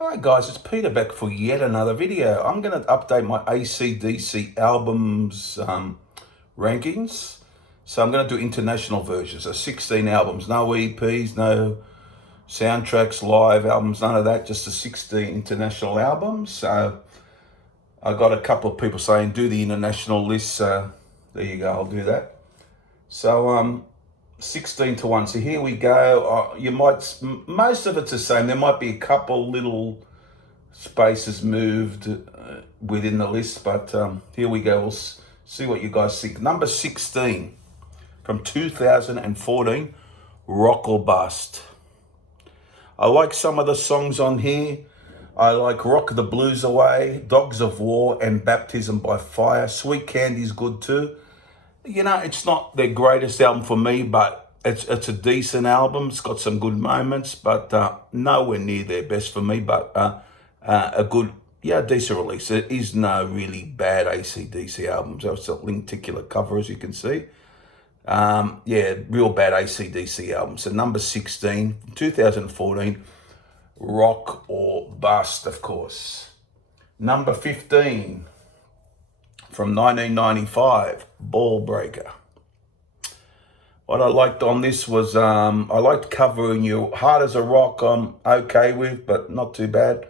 Hi guys, it's Peter back for yet another video. I'm going to update my AC/DC albums rankings. So I'm going to do international versions, so 16 albums, no EPs, no soundtracks, live albums, none of that, just the 16 international albums. So I got a couple of people saying do the international list, so there you go, I'll do that. So 16 to 1. So here we go. Most of it's the same. There might be a couple little spaces moved within the list, but here we go. We'll see what you guys think. Number 16 from 2014, Rock or Bust. I like some of the songs on here. I like Rock the Blues Away, Dogs of War, and Baptism by Fire. Sweet Candy's good too. You know, it's not their greatest album for me, but it's a decent album. It's got some good moments, but nowhere near their best for me. But a good, decent release. There is no really bad AC/DC albums. It's a lenticular cover, as you can see. Real bad AC/DC album. So number 16, 2014, Rock or Bust, of course. Number 15, from 1995, Ball Breaker. What I liked on this was, I liked Covering You. Hard as a Rock I'm okay with, but not too bad.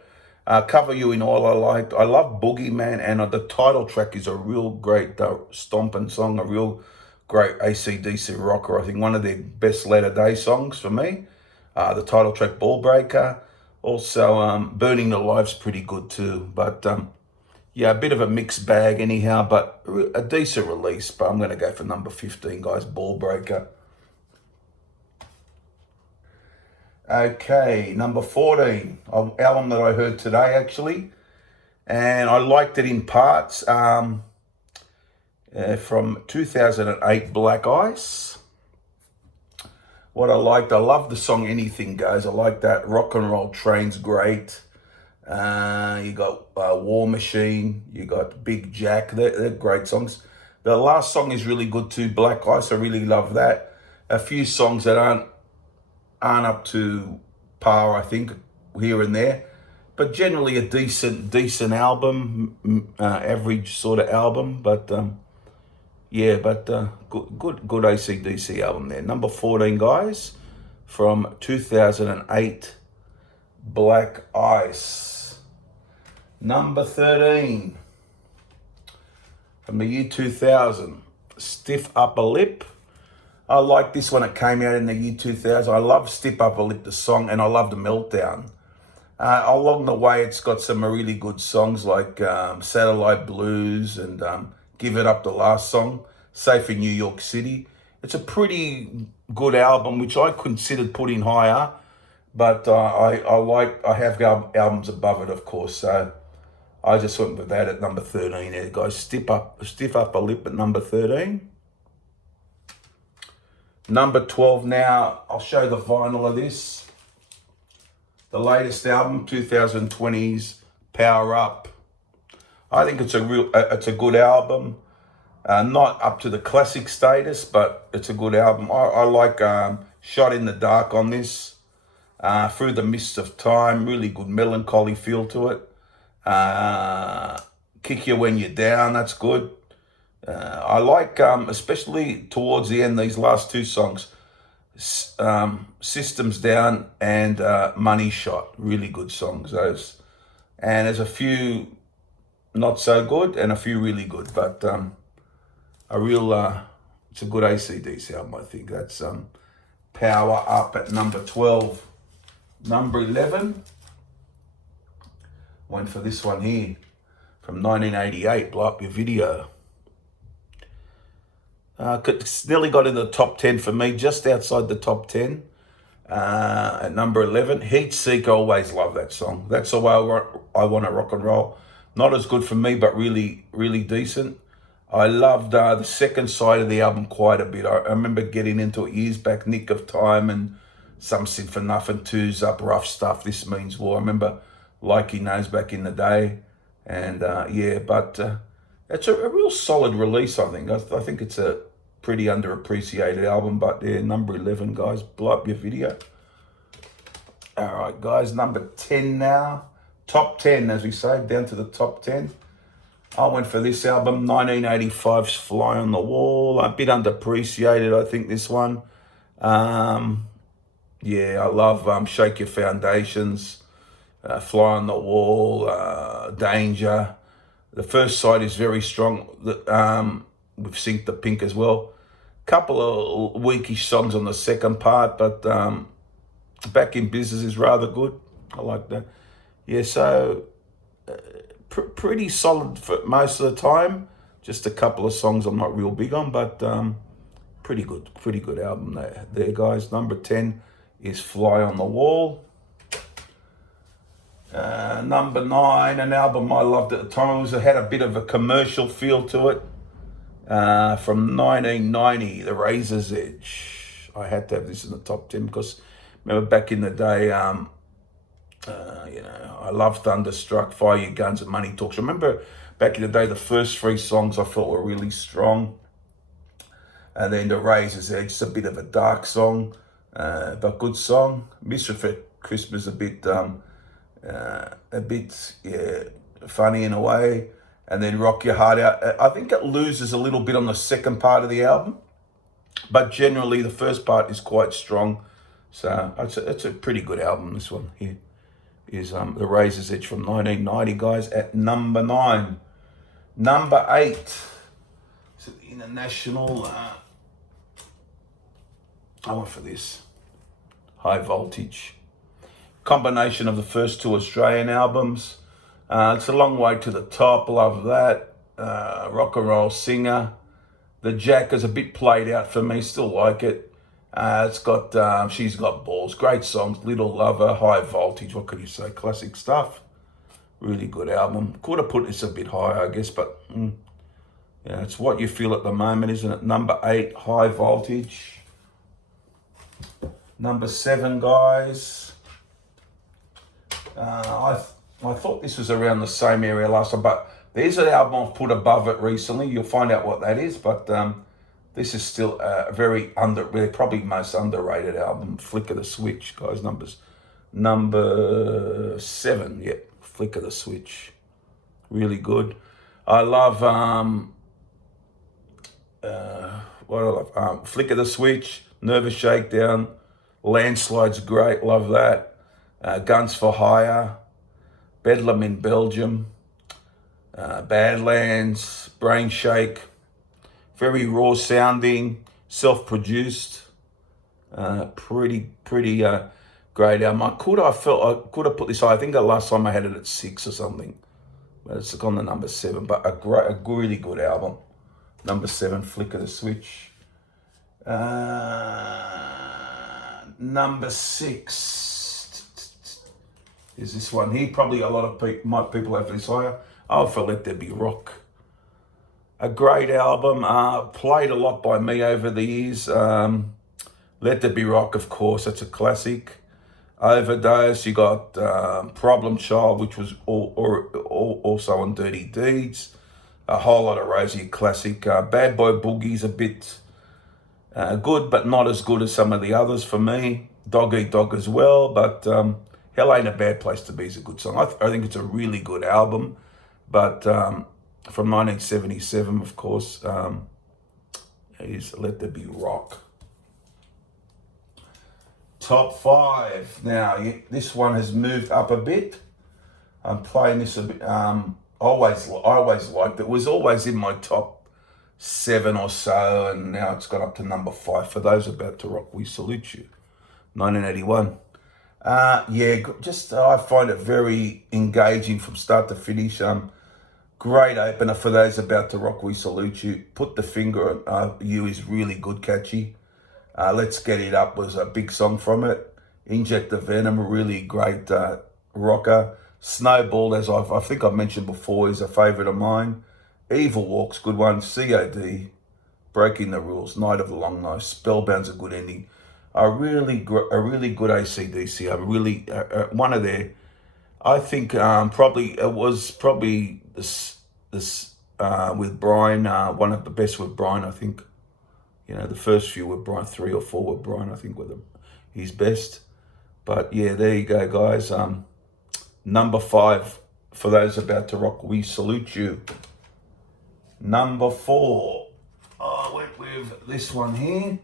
Cover You in All I liked. I love Boogeyman, and the title track is a real great stomping song, a real great AC/DC rocker. I think one of their best latter day songs for me. The title track, Ball Breaker. Also, Burning the Life's pretty good too. But a bit of a mixed bag anyhow, but a decent release. But I'm going to go for number 15, guys, Ball Breaker. Okay, number 14, an album that I heard today actually, and I liked it in parts, from 2008, Black Ice. What I love the song Anything Goes. I like that. Rock and Roll Train's great. You got War Machine, you got Big Jack, they're great songs. The last song is really good too, Black Ice, I really love that. A few songs that aren't up to par, I think, here and there, but generally a decent album, average sort of album, but good AC/DC album there. Number 14, guys, from 2008, Black Ice. Number 13, from the year 2000, Stiff Upper Lip. I like this one. It came out in the year 2000. I love Stiff Upper Lip, the song, and I love the Meltdown. Along the way, it's got some really good songs like Satellite Blues and Give It Up, the last song, Safe in New York City. It's a pretty good album, which I considered putting higher, but I have albums above it, of course, so I just went with that at number 13 there, guys. Stiff Upper Lip at number 13. Number 12 now, I'll show the vinyl of this. The latest album, 2020's Power Up. I think it's a good album. Not up to the classic status, but it's a good album. I like Shot in the Dark on this. Through the Mists of Time, really good melancholy feel to it. Kick You When You're Down, that's good. I like, especially towards the end, these last two songs, Systems Down and Money Shot, really good songs, those. And there's a few not so good and a few really good, but it's a good AC/DC album, I think. That's Power Up at number 12. Number 11, went for this one here, from 1988, Blow Up Your Video. It's nearly got in the top 10 for me, just outside the top 10. At number 11, Heat Seeker. Always love that song. That's the way I want to rock and roll. Not as good for me, but really, really decent. I loved the second side of the album quite a bit. I remember getting into it years back, Nick of Time and Some Sin for Nothing, Two's Up, Rough Stuff, This Means War. I remember liking those back in the day. And it's a real solid release, I think. I think it's a pretty underappreciated album, but number 11, guys, Blow Up Your Video. All right, guys, number 10 now. top 10, as we say, down to the top 10. I went for this album, 1985's Fly on the Wall. A bit underappreciated, I think, this one. Yeah, I love Shake Your Foundations, Fly on the Wall, Danger. The first side is very strong. We've Sink the Pink as well. Couple of weakish songs on the second part, but Back in Business is rather good. I like that. Yeah, so pretty solid for most of the time. Just a couple of songs I'm not real big on, but pretty good album there, guys. Number 10 is Fly on the Wall. Number 9, an album I loved at the time. It had a bit of a commercial feel to it. From 1990, The Razor's Edge. I had to have this in the top 10 because remember back in the day, I love Thunderstruck, Fire Your Guns, and Money Talks. Remember back in the day, the first 3 songs I felt were really strong. And then The Razor's Edge, it's a bit of a dark song, but good song. Mischief at Christmas, a bit funny in a way. And then Rock Your Heart Out. I think it loses a little bit on the second part of the album, but generally the first part is quite strong. So it's a pretty good album, this one here. Is The Razor's Edge from 1990, guys, at number 9. Number 8 is an international. I went for this. High Voltage. Combination of the first 2 Australian albums. It's a long way to the top. Love that. Rock and roll singer. The Jack is a bit played out for me. Still like it. It's got She's Got Balls. Great songs. Little Lover. High Voltage. What could you say? Classic stuff. Really good album. Could have put this a bit higher, I guess, but yeah, it's what you feel at the moment, isn't it? Number 8, High Voltage. Number 7, guys. I thought this was around the same area last time, but there's an album I've put above it recently. You'll find out what that is, but this is still a probably most underrated album, Flick of the Switch, guys. Number 7, yeah, Flick of the Switch. Really good. I love, Flick of the Switch, Nervous Shakedown, Landslide's great, love that. Guns for Hire, Bedlam in Belgium, Badlands, Brain Shake, very raw sounding, self-produced, pretty great album. I could have put this. I think the last time I had it at 6 or something, but it's gone to number 7. But a really good album. Number 7, Flick of the Switch. Number 6. Is this one here? Probably a lot of people have this higher. Oh, for Let There Be Rock. A great album, played a lot by me over the years. Let There Be Rock, of course, that's a classic. Overdose, you got Problem Child, which was also on Dirty Deeds. A Whole Lot of Rosie, classic. Bad Boy Boogie's a bit good, but not as good as some of the others for me. Dog Eat Dog as well, but Hell Ain't a Bad Place to Be is a good song. I think it's a really good album, but from 1977, of course, is Let There Be Rock. Top 5. Now, this one has moved up a bit. I'm playing this a bit. I always liked it. It was always in my top 7 or so, and now it's got up to number 5. For those about to rock, we salute you. 1981. I find it very engaging from start to finish. Great opener for those about to rock, we salute you. Put the Finger on You is really good, catchy. Let's Get It Up was a big song from it. Inject the Venom, a really great rocker. Snowball, as I think I've mentioned before, is a favourite of mine. Evil Walks, good one. COD, Breaking the Rules, Night of the Long Knife, Spellbound's a good ending. A really good AC/DC. One of their, I think probably this with Brian, one of the best with Brian, I think. The first few were Brian, 3 or 4 were Brian, I think, were his best. But yeah, there you go, guys. Number 5, for those about to rock, we salute you. Number 4, I went with this one here.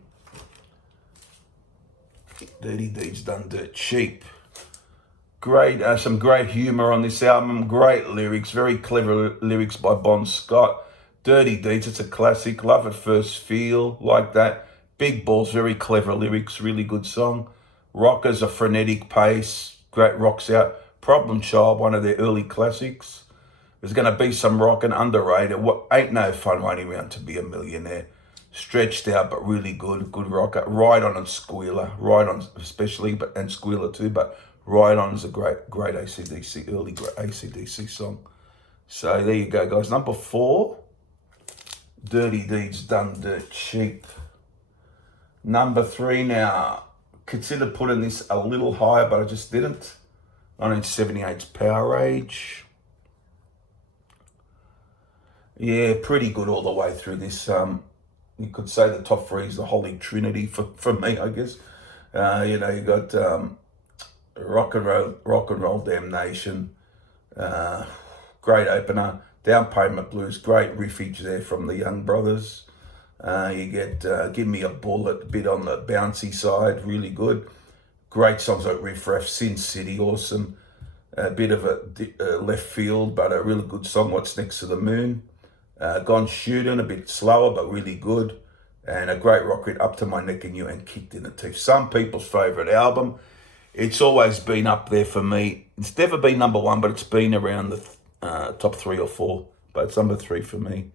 Dirty Deeds Done Dirt Cheap. Great, some great humour on this album. Great lyrics, very clever lyrics by Bon Scott. Dirty Deeds, it's a classic. Love at First Feel, like that. Big Balls, very clever lyrics, really good song. Rockers, a frenetic pace, great rocks out. Problem Child, one of their early classics. There's going to be some rockin' underrated. What ain't no fun running around to be a millionaire. Stretched out, but really good rocker. Ride On and Squealer, Ride On especially, but and Squealer too. But Ride On is a great AC/DC, early great AC/DC song. So there you go, guys. Number 4, Dirty Deeds Done Dirt Cheap. Number 3 now. Considered putting this a little higher, but I just didn't. 1978's Power Age. Yeah, pretty good all the way through this. You could say the top 3 is the Holy Trinity for me, I guess. You got Rock and Roll Damnation, great opener. Down Payment Blues, great riffage there from the Young Brothers. You get Give Me a Bullet, a bit on the bouncy side, really good. Great songs like Riff Raff, Sin City, awesome. A bit of a left field, but a really good song, What's Next to the Moon. Gone Shooting, a bit slower, but really good. And a great rock hit, Up to My Neck in You and Kicked in the Teeth. Some people's favourite album. It's always been up there for me. It's never been number 1, but it's been around the top 3 or 4. But it's number 3 for me.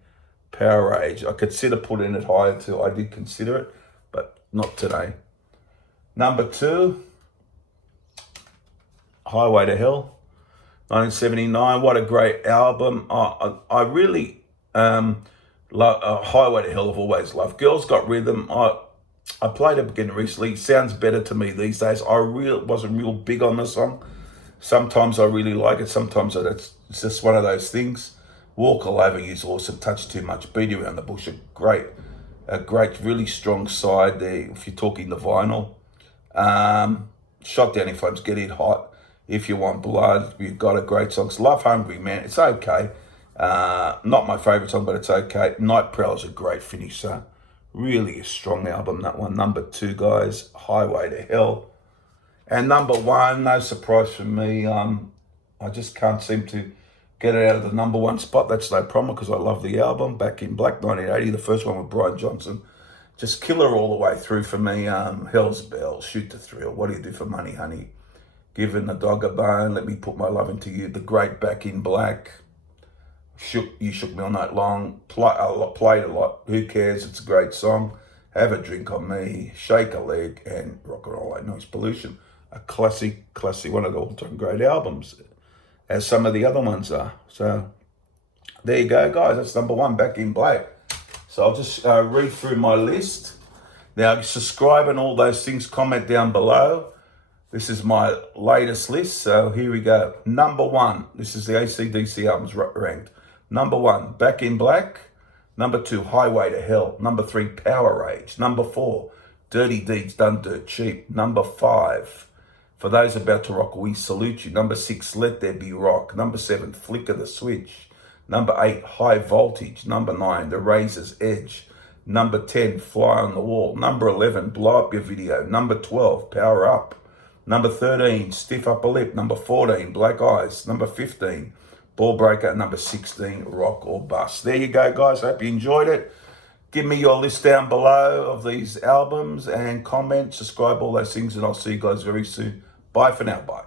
Power Age. I consider putting it higher too. I did consider it, but not today. Number 2, Highway to Hell, 1979. What a great album. I really love Highway to Hell. I've always loved. Girls Got Rhythm. I played it again recently. Sounds better to me these days. I wasn't real big on the song. Sometimes I really like it. Sometimes it's just one of those things. Walk All Over You is awesome. Touch Too Much. Beat Around the Bush. A great, really strong side there. If you're talking the vinyl. Shot Down in Flames. Get It Hot. If You Want Blood. You've got a great songs. Love Hungry Man. It's okay. Not my favourite song, but it's okay. Night Prowler's a great finisher. Really a strong album, that one. Number 2, guys, Highway to Hell. And number 1, no surprise for me. I just can't seem to get it out of the number 1 spot. That's no problem because I love the album. Back in Black, 1980, the first one with Brian Johnson. Just killer all the way through for me. Hell's Bells, Shoot to Thrill. What Do You Do for Money, Honey? Giving the Dog a Bone. Let Me Put My Love Into You. The Great Back in Black. You Shook Me All Night Long. Played a lot. Who Cares? It's a great song. Have a Drink on Me. Shake a Leg. And Rock and Roll Like Noise Pollution. A classic, one of the all-time great albums, as some of the other ones are. So there you go, guys. That's number 1, Back in Black. So I'll just read through my list. Now, subscribe and all those things. Comment down below. This is my latest list. So here we go. Number 1. This is the AC/DC albums ranked. Number 1, Back in Black. Number 2, Highway to Hell. Number 3, Power Age. Number 4, Dirty Deeds Done Dirt Cheap. Number 5, For Those About to Rock, We Salute You. Number 6, Let There Be Rock. Number 7, Flicker the Switch. Number 8, High Voltage. Number 9, The Razor's Edge. Number 10, Fly on the Wall. Number 11, Blow Up Your Video. Number 12, Power Up. Number 13, Stiff Upper Lip. Number 14, Black Eyes. Number 15, Ball Breaker. Number 16, Rock or Bust. There you go, guys. Hope you enjoyed it. Give me your list down below of these albums and comment, subscribe, all those things, and I'll see you guys very soon. Bye for now. Bye.